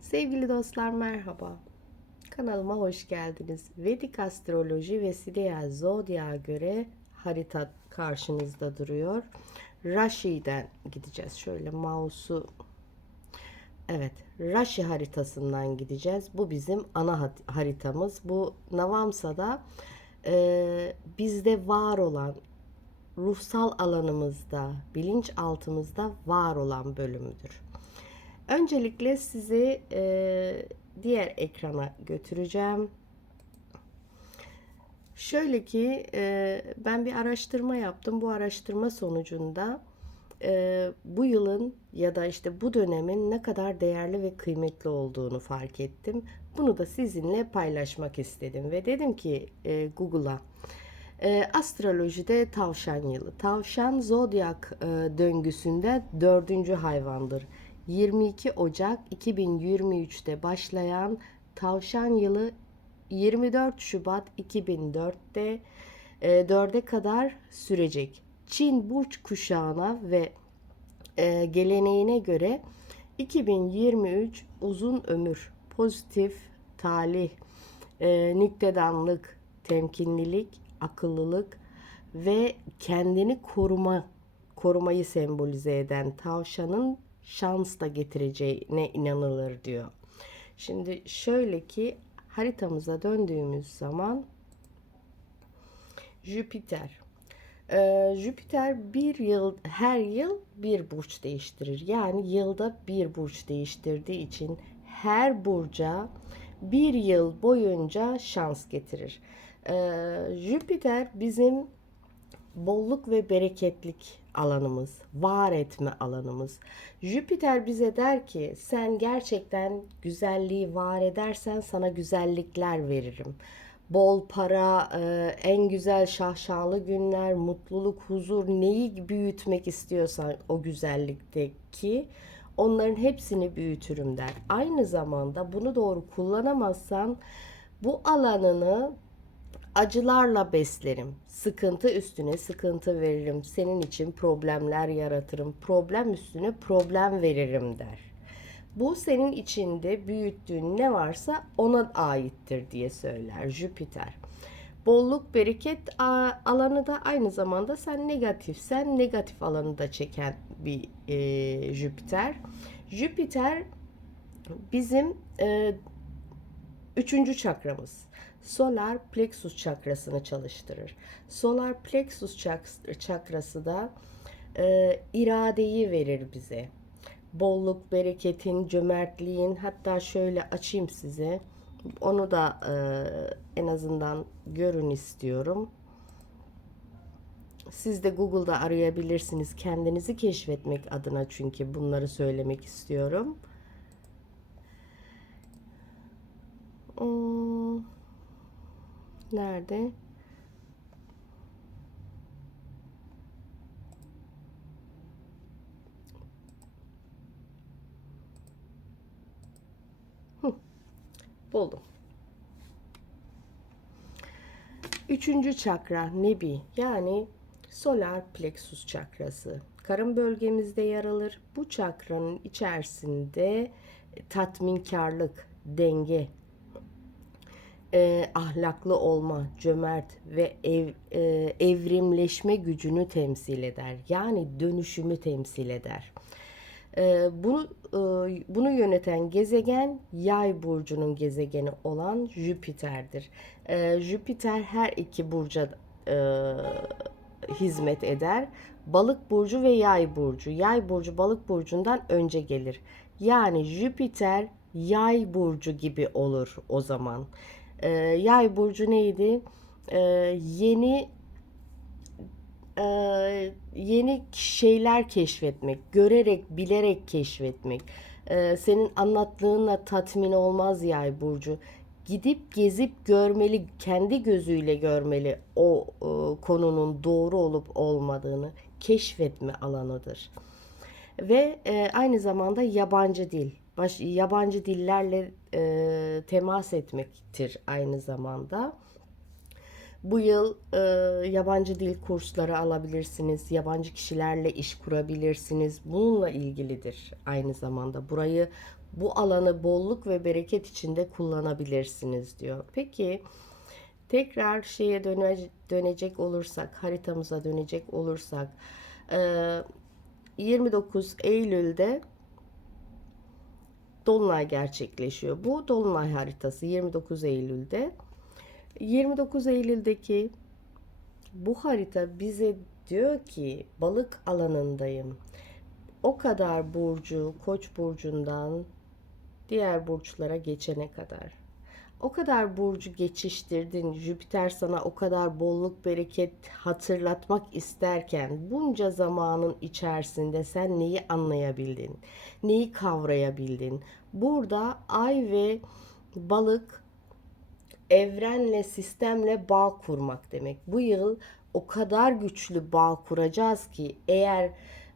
Sevgili dostlar merhaba. Kanalıma hoş geldiniz. Vedik astroloji ve Sideya Zodya göre harita karşınızda duruyor. Rashi'den gideceğiz. Şöyle mouse'u Evet, Rashi haritasından gideceğiz. Bu bizim ana haritamız. Bu Navamsa'da e, bizde var olan ruhsal alanımızda, bilinçaltımızda var olan bölümüdür. Öncelikle sizi e, diğer ekrana götüreceğim. Şöyle ki e, ben bir araştırma yaptım. Bu araştırma sonucunda e, bu yılın ya da işte bu dönemin ne kadar değerli ve kıymetli olduğunu fark ettim. Bunu da sizinle paylaşmak istedim ve dedim ki e, Google'a e, astrolojide tavşan yılı. Tavşan zodyak e, döngüsünde dördüncü hayvandır. 22 Ocak 2023'te başlayan tavşan yılı 24 Şubat 2004'te e, 4'e kadar sürecek. Çin burç kuşağına ve e, geleneğine göre 2023 uzun ömür, pozitif, talih, e, nüktedanlık, temkinlilik, akıllılık ve kendini koruma korumayı sembolize eden tavşanın şans da getireceğine inanılır diyor. Şimdi şöyle ki haritamıza döndüğümüz zaman Jüpiter. Ee, Jüpiter bir yıl her yıl bir burç değiştirir. Yani yılda bir burç değiştirdiği için her burca bir yıl boyunca şans getirir. Ee, Jüpiter bizim bolluk ve bereketlik alanımız, var etme alanımız. Jüpiter bize der ki sen gerçekten güzelliği var edersen sana güzellikler veririm. Bol para, e, en güzel şahşalı günler, mutluluk, huzur neyi büyütmek istiyorsan o güzellikteki onların hepsini büyütürüm der. Aynı zamanda bunu doğru kullanamazsan bu alanını acılarla beslerim. Sıkıntı üstüne sıkıntı veririm. Senin için problemler yaratırım. Problem üstüne problem veririm der. Bu senin içinde büyüttüğün ne varsa ona aittir diye söyler Jüpiter. Bolluk, bereket alanı da aynı zamanda sen negatifsen negatif alanı da çeken bir e, Jüpiter. Jüpiter bizim e, Üçüncü çakramız. Solar plexus çakrasını çalıştırır. Solar plexus çak- çakrası da e, iradeyi verir bize. Bolluk, bereketin, cömertliğin hatta şöyle açayım size. Onu da e, en azından görün istiyorum. Siz de Google'da arayabilirsiniz. Kendinizi keşfetmek adına çünkü bunları söylemek istiyorum. Nerede? Hı, buldum. Üçüncü çakra nebi yani solar plexus çakrası. Karın bölgemizde yer alır. Bu çakranın içerisinde tatminkarlık, denge, e, ahlaklı olma, cömert ve ev, e, evrimleşme gücünü temsil eder. Yani dönüşümü temsil eder. E, bunu e, bunu yöneten gezegen Yay burcunun gezegeni olan Jüpiter'dir. E, Jüpiter her iki burca e, hizmet eder. Balık burcu ve Yay burcu. Yay burcu Balık burcundan önce gelir. Yani Jüpiter Yay burcu gibi olur o zaman. Ee, yay burcu neydi? Ee, yeni e, yeni şeyler keşfetmek, görerek, bilerek keşfetmek. Ee, senin anlattığınla tatmin olmaz yay burcu. Gidip gezip görmeli, kendi gözüyle görmeli o e, konunun doğru olup olmadığını keşfetme alanıdır. Ve e, aynı zamanda yabancı dil, baş, yabancı dillerle e, temas etmektir aynı zamanda. Bu yıl e, yabancı dil kursları alabilirsiniz. Yabancı kişilerle iş kurabilirsiniz. Bununla ilgilidir aynı zamanda. Burayı bu alanı bolluk ve bereket içinde kullanabilirsiniz diyor. Peki tekrar şeye döne, dönecek olursak, haritamıza dönecek olursak e, 29 Eylül'de Dolunay gerçekleşiyor. Bu Dolunay haritası 29 Eylül'de. 29 Eylül'deki bu harita bize diyor ki balık alanındayım. O kadar burcu, Koç burcundan diğer burçlara geçene kadar. O kadar burcu geçiştirdin. Jüpiter sana o kadar bolluk bereket hatırlatmak isterken bunca zamanın içerisinde sen neyi anlayabildin? Neyi kavrayabildin? Burada ay ve balık evrenle, sistemle bağ kurmak demek. Bu yıl o kadar güçlü bağ kuracağız ki eğer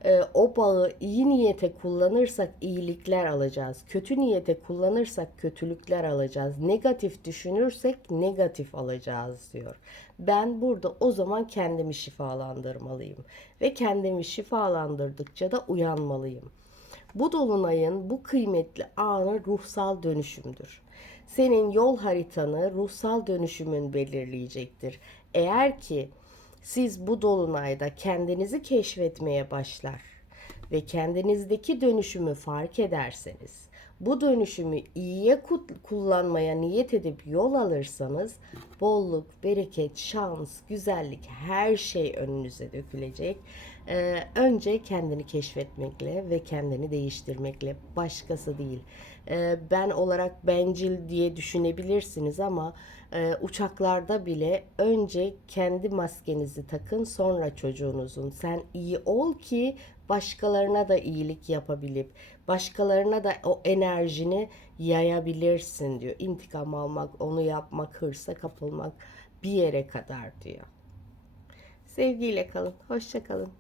e, o bağı iyi niyete kullanırsak iyilikler alacağız. Kötü niyete kullanırsak kötülükler alacağız. Negatif düşünürsek negatif alacağız diyor. Ben burada o zaman kendimi şifalandırmalıyım ve kendimi şifalandırdıkça da uyanmalıyım. Bu dolunayın bu kıymetli anı ruhsal dönüşümdür. Senin yol haritanı ruhsal dönüşümün belirleyecektir. Eğer ki siz bu dolunayda kendinizi keşfetmeye başlar ve kendinizdeki dönüşümü fark ederseniz, bu dönüşümü iyiye kullanmaya niyet edip yol alırsanız bolluk, bereket, şans, güzellik her şey önünüze dökülecek. Ee, önce kendini keşfetmekle ve kendini değiştirmekle başkası değil. Ee, ben olarak bencil diye düşünebilirsiniz ama e, uçaklarda bile önce kendi maskenizi takın sonra çocuğunuzun. Sen iyi ol ki başkalarına da iyilik yapabilip başkalarına da o enerjini yayabilirsin diyor. İntikam almak, onu yapmak, hırsa kapılmak bir yere kadar diyor. Sevgiyle kalın. Hoşça kalın.